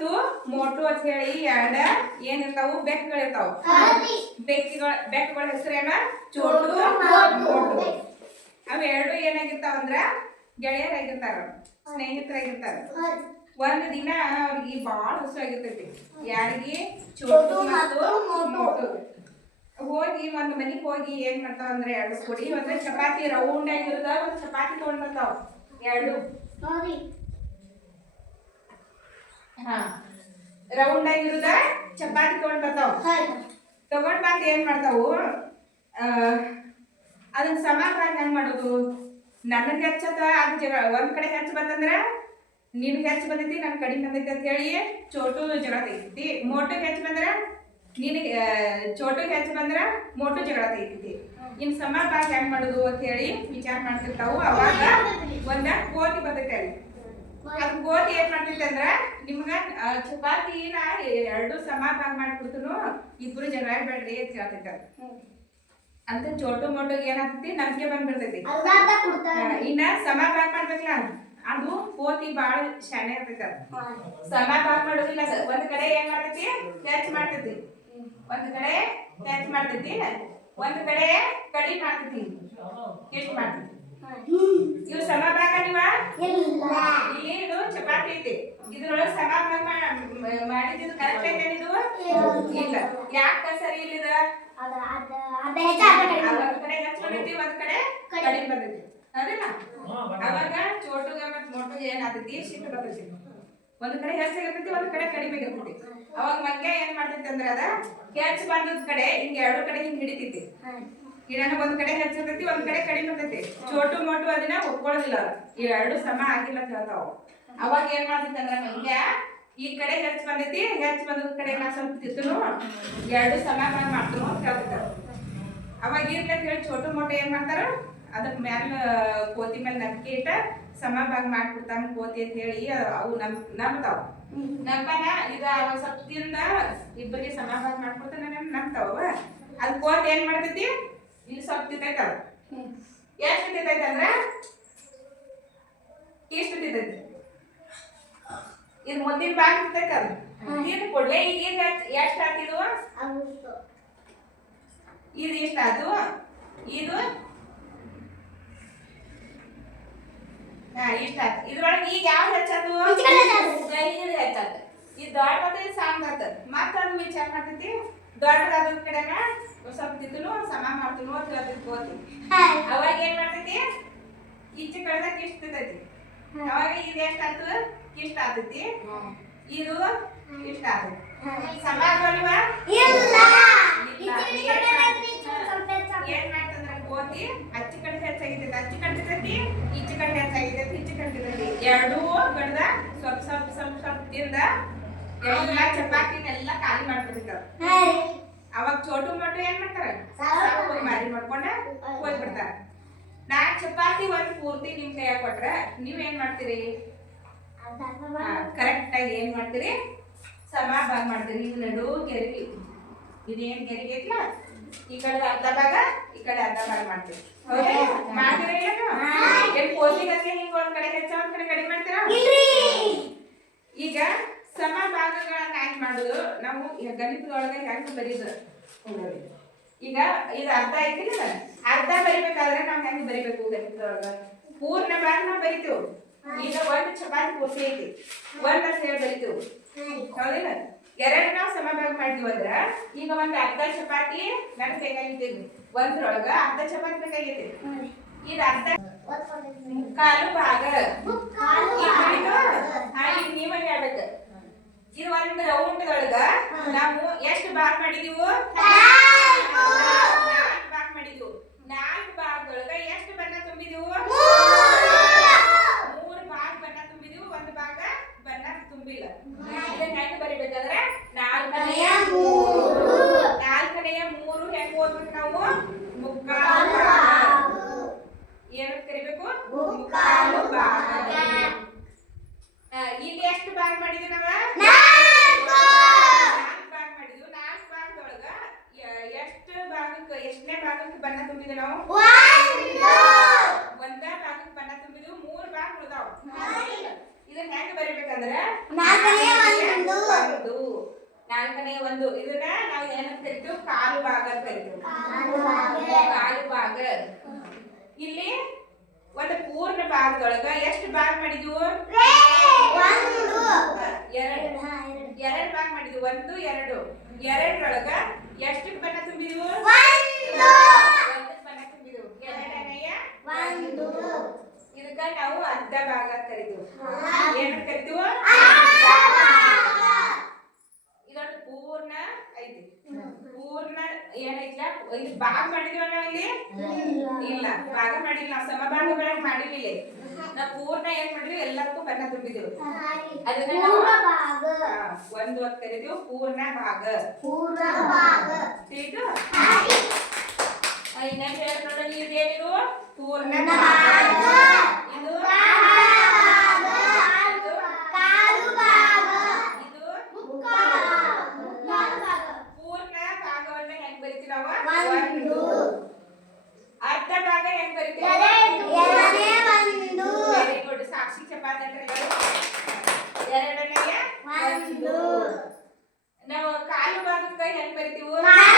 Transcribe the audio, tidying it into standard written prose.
ಮತ್ತು ಮೋಟು ಅಂತ ಹೇಳಿ ಎರಡ ಏನಿರ್ತಾವು ಬೆಕ್ಕುಗಳಿರ್ತಾವ. ಬೆಕ್ಕುಗಳ ಹೆಸರೇನ? ಚೋಟು ಮೋಟು. ಅವೆರಡು ಏನಾಗಿರ್ತಾವಂದ್ರ ಗೆಳೆಯರಾಗಿರ್ತಾರ, ಸ್ನೇಹಿತರಾಗಿರ್ತಾರ. ಒಂದ್ ದಿನ ಅವ್ರಿಗೆ ಬಾಳ ಹಸುವಾಗಿರ್ತೈತಿ. ಯಾರಿಗೆ? ಚೋಟು ಮತ್ತು ಮೋಟು. ಹೋಗಿ ಒಂದ್ ಮನಿಗ್ ಹೋಗಿ ಏನ್ ಮಾಡ್ತಾವ ಅಂದ್ರೆ ಎರಡು ಕೊಡಿ ಒಂದ್ ಚಪಾತಿ ರೌಂಡ್ ಆಗಿರದ ಒಂದ್ ಚಪಾತಿ ತಗೊಂಡ್ ಬರ್ತಾವ. ಎರಡು ರೌಂಡ್ ಆಗಿರುದ ಚಪಾತಿ ತಗೊಂಡ್ ಬರ್ತಾವ. ತಗೊಂಡ್ ಬಂದ್ ಏನ್ ಮಾಡ್ತಾವು, ಅದನ್ನ ಸಮಾನವಾಗಿ ಹೆಂಗ್ ಮಾಡೋದು? ನನಗೆ ಹೆಚ್ಚದ ಅದ್ ಒಂದ್ ಕಡೆ ಹೆಚ್ಚು ಬಂತಂದ್ರ ನಿನ್ಗೆ ಹೆಚ್ಚು ಬಂದೈತಿ, ನನ್ ಕಡಿಮೆ ಬಂದೈತಿ ಅಂತ ಹೇಳಿ ಚೋಟು ಜಗಳ ತೆಗಿತೈತಿ. ಮೋಟುಗೆ ಹೆಚ್ಚು ಬಂದ್ರ ನಿನಗೆ ಚೋಟುಗೆ ಹೆಚ್ಚು ಬಂದ್ರ ಮೋಟು ಜಗಳ ತೆಗಿತೈತಿ. ಇನ್ ಸಮಾನವಾಗಿ ಹೆಂಗ್ ಮಾಡೋದು ಅಂತ ಹೇಳಿ ವಿಚಾರ ಮಾಡ್ತಿರ್ತಾವು. ಅವಾಗ ಒಂದ ಕೋತಿ ಬರ್ತೈತಿ. ಅಲ್ಲಿ ಅದ್ ಕೋತಿ ಏನ್ ಮಾಡ್ತೈತಿ ಅಂದ್ರ ನಿಮ್ಗ ಚಪಾತಿನ ಎರಡು ಸಮಾನವಾಗಿ ಮಾಡ್ಕೊಡ್ತನು, ಇಬ್ರು ಜಗಳ ಬೇಡ್ರಿ ಅಂತ ಹೇಳ್ತೈತ. ಅಂತ ಚೋಟು ಮೋಟುಗೆ ಏನಾಗ್ತೈತಿ, ನಂಬಿಕೆ ಬಂದ್ಬಿಡ್ತೈತಿ. ಇನ್ನ ಸಮಾನವಾಗಿ ಮಾಡ್ಬೇಕಲ್ಲ, ಅದು ಕೋತಿ ಬಾಳ ಶಾಣೆ ಇರ್ತೈತಿ. ಸಮಾನವಾಗಿ ಮಾಡೋದಿಲ್ಲ. ಒಂದ್ ಕಡೆ ಏನ್ ಮಾಡ್ತೈತಿ, ಹೆಚ್ಚು ಮಾಡ್ತೈತಿ. ಒಂದ್ ಕಡೆ ಹೆಚ್ಚು ಮಾಡ್ತೈತಿ, ಒಂದ್ ಕಡೆ ಕಡಿಮೆ ಮಾಡ್ತೈತಿ. ಎಷ್ಟು ಮಾಡ್ತೈತಿ? ಇವು ಸಮಭಾಗ ನೀವ ಇಲ್ಲಿ ಇದು ಚಪಾತಿ ಐತಿ, ಇದ್ರೊಳಗೆ ಸಮಭಾಗ ಮಾಡಿದ್ದು ಕರೆಕ್ಟ್ ಐತೆ. ಇದು ಇಲ್ಲ, ಯಾಕ ಸರಿ ಇಲ್ಲ? ಒಂದ್ ಕಡೆ ಹೆಚ್ಚು ಬಂದೈತಿ, ಒಂದ್ ಕಡೆ ಕಡಿಮೆ ಬಂದೈತಿ. ಅದೇನಾ? ಅವಾಗ ಚೋಟುಗ ಮತ್ ಮೋಟುಗೆ ಏನಾಗ್ತೈತಿ, ಸಿಟ್ಟು ಬರ್ತೈತಿ. ಒಂದ್ ಕಡೆ ಹೆಚ್ಚಾಗಿರ್ತೈತಿ, ಒಂದ್ ಕಡೆ ಕಡಿಮೆ ಇರ್ತೈತಿ. ಅವಾಗ ಮಂಗ ಏನ್ ಮಾಡ್ತೈತಿ ಅಂದ್ರ ಅದ ಹೆಚ್ಚು ಬಂದದ ಕಡೆ ಹಿಂಗ ಎರಡು ಕಡೆ ಹಿಂಗ್ ಹಿಡಿತೈತಿ. ಇಡನ ಒಂದ್ ಕಡೆ ಹೆಚ್ಚಿರ್ತೈತಿ, ಒಂದ್ ಕಡೆ ಕಡಿಮೆ ಇರ್ತೈತಿ. ಚೋಟು ಮೋಟು ಅದನ್ನ ಒಪ್ಕೊಳ್ಳೋದಿಲ್ಲ, ಇವೆರಡು ಸಮ ಆಗಿಲ್ಲ ಅಂತ ಹೇಳ್ತಾವ. ಅವಾಗ ಏನ್ ಮಾಡ್ತೈತಿ ಅಂದ್ರ ಮಂಗ ಈ ಕಡೆ ಹೆಚ್ಚು ಬಂದೈತಿ, ಹೆಚ್ಚು ಬಂದದ ಕಡೆ ನಾ ಸ್ವಲ್ಪ ತಿತ್ತನು, ಎರಡು ಸಮಾನ ಮಾಡ್ತನು ಅಂತ ಹೇಳ್ತಿರ್ತಾರ. ಅವಾಗ ಇರ್ಲಿ ಅಂತ ಹೇಳಿ ಚೋಟು ಮೋಟು ಏನ್ ಮಾಡ್ತಾರ, ಅದಕ್ ಮ್ಯಾಲ ಕೋತಿ ಮೇಲೆ ನಂಬಿಕೆ ಇಟ್ಟ ಸಮಭಾಗ ಮಾಡ್ಬಿಡ್ತಾನ ಕೋತಿ ಅಂತ ಹೇಳಿ ಅವು ನಂಬ್ತಾವ. ನಂಬನ ಇದ ಸ್ವಲ್ಪ ತಿಂದ ಇಬ್ಬರಿಗೆ ಸಮಭಾಗ ಮಾಡ್ಕೊಡ್ತಾನ ನಂಬ್ತಾವ. ಅದ್ ಕೋತಿ ಏನ್ ಮಾಡ್ತೈತಿ, ಇಲ್ಲಿ ಸ್ವಲ್ಪ ತಿಂತೈತ. ಎಷ್ಟು ತಿಂತೈತೆ ಅಂದ್ರ ಎಷ್ಟು ತಿಂತೈತಿ, ಇದು ಮುಂದಿನ ಭಾಗ ತಿಂತೈತ. ಅದು ತಿಂದ ಕೊಡ್ಲೆ ಈಗ ಎಷ್ಟು ಹಾಕಿದ್ವು, ಇದು ಇಷ್ಟ ಆತು, ಇದು ಇಷ್ಟ ಆತು. ಇದ್ರೊಳಗೆ ಈಗ ಯಾವ್ದು ಹೆಚ್ಚಾತು, ಇದು ಹೆಚ್ಚಾತ. ಇದು ದೊಡ್ಡ ಇದು ಸಾಂಗ್ ಮತ್ತ ಅದು ವಿಚಾರ ಮಾಡ್ತೈತಿ. ದೊಡ್ಡದಾದ ಕಡೆನ ಸ್ವಲ್ಪ ತಿಂತನು ಸಮ ಮಾಡ್ತನು ಅಂತ ಹೇಳ್ತೈತಿ ಕೋತಿ. ಅವಾಗ ಏನ್ ಮಾಡ್ತೈತಿ, ಈಚೆ ಕಡೆದಾಗ ಕಿಷ್ಟ ತಿಂತೈತಿ. ಅವಾಗ ಇದು ಎಷ್ಟಾತು, ಕಿಷ್ಟ ಆತೈತಿ. ಇದು ಇಷ್ಟ ಆತೈತಿ. ಸಮ ಆಗಲ್ವಾ? ಏನ್ ಮಾಡ್ತಂದ್ರ ಕೋತಿ ಅಚ್ಚಿ ಕಡೆ ಹೆಚ್ಚಾಗಿರ್ತೈತಿ, ಅಚ್ಚಿ ಕಡೆ ತಿಂತೈತಿ, ಈಚೆ ಕಡೆ ಹೆಚ್ಚಾಗಿರ್ತೈತಿ, ಈಚೆ ಕಡೆ ತಿಂತೈತಿ. ಎರಡೂ ಕಡೆದ ಸ್ವಲ್ಪ ಸ್ವಲ್ಪ ಸ್ವಲ್ಪ ಸ್ವಲ್ಪ ತಿಂದ ಎಲ್ಲ ಚಪಾತಿನೆಲ್ಲ ಖಾಲಿ ಮಾಡ್ಬಿಡ್ತೈತಿ. ಅವಾಗ ಚೋಟು ಮೋಟು ಏನ್ ಮಾಡ್ತಾರ, ಮಾರಿ ಮಾಡ್ಕೊಂಡ ಹೋಗ್ಬಿಡ್ತಾರ. 4 ಚಪಾತಿ ಒಂದ್ ಪೂರ್ತಿ ನಿಮ್ ಕೈಯಾಗ ಕೊಟ್ರ ನೀವ್ ಏನ್ ಮಾಡ್ತೀರಿ, ಕರೆಕ್ಟ್ ಆಗಿ ಏನ್ ಮಾಡ್ತೀರಿ, ಸಮಭಾಗ ಮಾಡ್ತೀರಿ. ಇದು ನಡು ಗೆರಿಗೆ, ಇದೇನ್ ಗೆರಿಗೆ ಐತ್ಲ, ಈ ಕಡೆ ಅರ್ಧ ಭಾಗ, ಈ ಕಡೆ ಅರ್ಧ ಭಾಗ ಮಾಡ್ತೀವಿ. ಮಾಡ್ತೀರ ಏನ್ ಕೋಸಿಗತ್ತೆ ಹಿಂಗ ಒಂದ್ ಕಡೆ ಹೆಚ್ಚ ಒಂದ್ ಕಡೆ ಕಡಿಮೆ ಮಾಡ್ತೀರಾ? ಈಗ ಸಮಭಾಗಗಳನ್ನ ಹೆಂಗ್ ಮಾಡುದು, ನಾವು ಗಣಿತದೊಳಗೆ ಹೆಂಗ್ ಬರೀದು, ಈಗ ಇದು ಅರ್ಧ ಐತಿಲ್ಲ, ಅರ್ಧ ಬರಿಬೇಕಾದ್ರೆ ನಾವ್ ಹೆಂಗ್ ಬರಿಬೇಕು ಗಣಿತದೊಳಗ, ಪೂರ್ಣ ಭಾಗ ನಾವ್ ಬರಿತೇವೆ. ಈಗ ಒಂದ್ ಚಪಾತಿ ಪೂರ್ತಿ ಐತಿ, ಒಂದ್ ಅಂತ ಹೇಳಿ ಬರಿತೇವೆ, ಹೌದಿಲ್ಲ? ಎರಡು ನಾವು ಸಮಭಾಗ ಮಾಡ್ತೀವಿ ಅಂದ್ರ ಈಗ ಒಂದ್ ಅರ್ಧ ಚಪಾತಿ ನನ್ ಬೇಕಾಗೈತಿ, ಒಂದ್ರೊಳಗ ಅರ್ಧ ಚಪಾತಿ ಬೇಕಾಗೈತಿ. ಇದು ಅರ್ಧ ಮುಕ್ಕಾಲು ಭಾಗ. ಈಗ ನೀವ ಹೇಳ್ಬೇಕು, ಇದು ಒಂದ್ ರೌಂಡ್ ಒಳಗ ನಾವು ಎಷ್ಟು ಭಾಗ ಮಾಡಿದೀವು, 4 ಭಾಗ ಮಾಡಿದೀವು. 4 ಭಾಗದೊಳಗ ಎಷ್ಟು ಬಣ್ಣ ತುಂಬಿದೀವು, 3 ಭಾಗ ಬಣ್ಣ ತುಂಬಿದೀವು, 1 ಭಾಗ ಬಣ್ಣ ತುಂಬಿಲ್ಲ. ಇದನ್ನ ಹೆಂಗ್ ಬರಿಬೇಕಾದ್ರೆ 4ನೇ 3 ಹೆಂಗ್ ಓದ್ಬೇಕು ನಾವು, ಮುಕ್ಕಾಲು ಭಾಗ. ಏನಂತ ಕರಿಬೇಕು, ಮುಕ್ಕಾಲು ಭಾಗ. ಇಲ್ಲಿ ಎಷ್ಟು ಭಾಗ ಮಾಡಿದ್ವಿ ನಾವ, 4 ಭಾಗ ಮಾಡಿದ್ವಿ. 4 ಭಾಗದೊಳಗ ಎಷ್ಟು ಭಾಗಕ್ಕೆ ಎಷ್ಟನೇ ಭಾಗಕ್ಕೆ ಬಣ್ಣ ತುಂಬಿದ್ವಿ ನಾವು, ಒಂದ ಭಾಗಕ್ಕೆ ಬಣ್ಣ ತುಂಬಿದ್ವಿ, 3 ಭಾಗ ಉಳಿದಾವ. ಇದನ್ನ ಹೆಂಗ್ ಬರಿಬೇಕಂದ್ರೆ 4ನೇ 1 ನಾಲ್ಕನೇ ಒಂದು ಇದನ್ನ ನಾವು ಏನಂತ ಕರಿತೀವಿ ಕಾಲು ಭಾಗ ಅಂತ ಕರಿತೀವಿ ಕಾಲು ಭಾಗ ಇಲ್ಲಿ ಒಂದು ಪೂರ್ಣ ಭಾಗದೊಳಗ ಎಷ್ಟು ಭಾಗ ಮಾಡಿದ್ವು ಎರಡು ಭಾಗ ಮಾಡಿದ್ವು ಒಂದು ಎರಡು ಎರಡರೊಳಗ ಎಷ್ಟು ಬಣ್ಣ ತುಂಬಿದ್ವು ಒಂದು ಬಣ್ಣ ತುಂಬಿದ್ವು ಎರಡನೆಯ ಇದಕ್ಕ ನಾವು ಅರ್ಧ ಭಾಗ ಅಂತ ಕರಿತೀವಿ ಏನಂತ ಕರಿತೀವಿ ಇದೊಂದು ಪೂರ್ಣ ಐತಿ ಪೂರ್ಣ ಏನೈತಿಲ್ಲ ಇದು ಭಾಗ ಮಾಡಿದ್ವಿ ನಾವು ಇಲ್ಲಿ ಇಲ್ಲ ಭಾಗ ಮಾಡಿಲ್ಲ ನಾವು ಸಮಭಾಗಗಳನ್ನ ಮಾಡಿರ್ಲಿಲ್ಲ ನಾವು ಪೂರ್ಣ ಏನ್ ಮಾಡಿದ್ವಿ ಎಲ್ಲಕ್ಕೂ ಬಣ್ಣ ತುಂಬಿದೀವಿ ಅದನ್ನ ನಾವು ಒಂದು ಅಂತ ಕರಿತೀವಿ ಪೂರ್ಣ ಭಾಗ ತಿಳಿದು ಇನ್ನೊಂದು ಹೇಳಿ ನೋಡೋಣ ಇದೇನಿದು ಪೂರ್ಣ ಭಾಗ ಇದು ಪೂರ್ಣ ಭಾಗವನ್ನ ಹೆಂಗ್ ಬರಿತೀವಿ ನಾವು ಒಂದು ಅರ್ಧ ಭಾಗ ಹೆಂಗ್ ಬರಿತೀವಿ ವೆರಿ ಗುಡ್ ಸಾಕ್ಷಿ ಚಪಾತಿ ಎರಡನೆಯ ನಾವು ಕಾಲು ಭಾಗಕ್ಕ ಹೆಂಗ್ ಬರಿತೀವಿ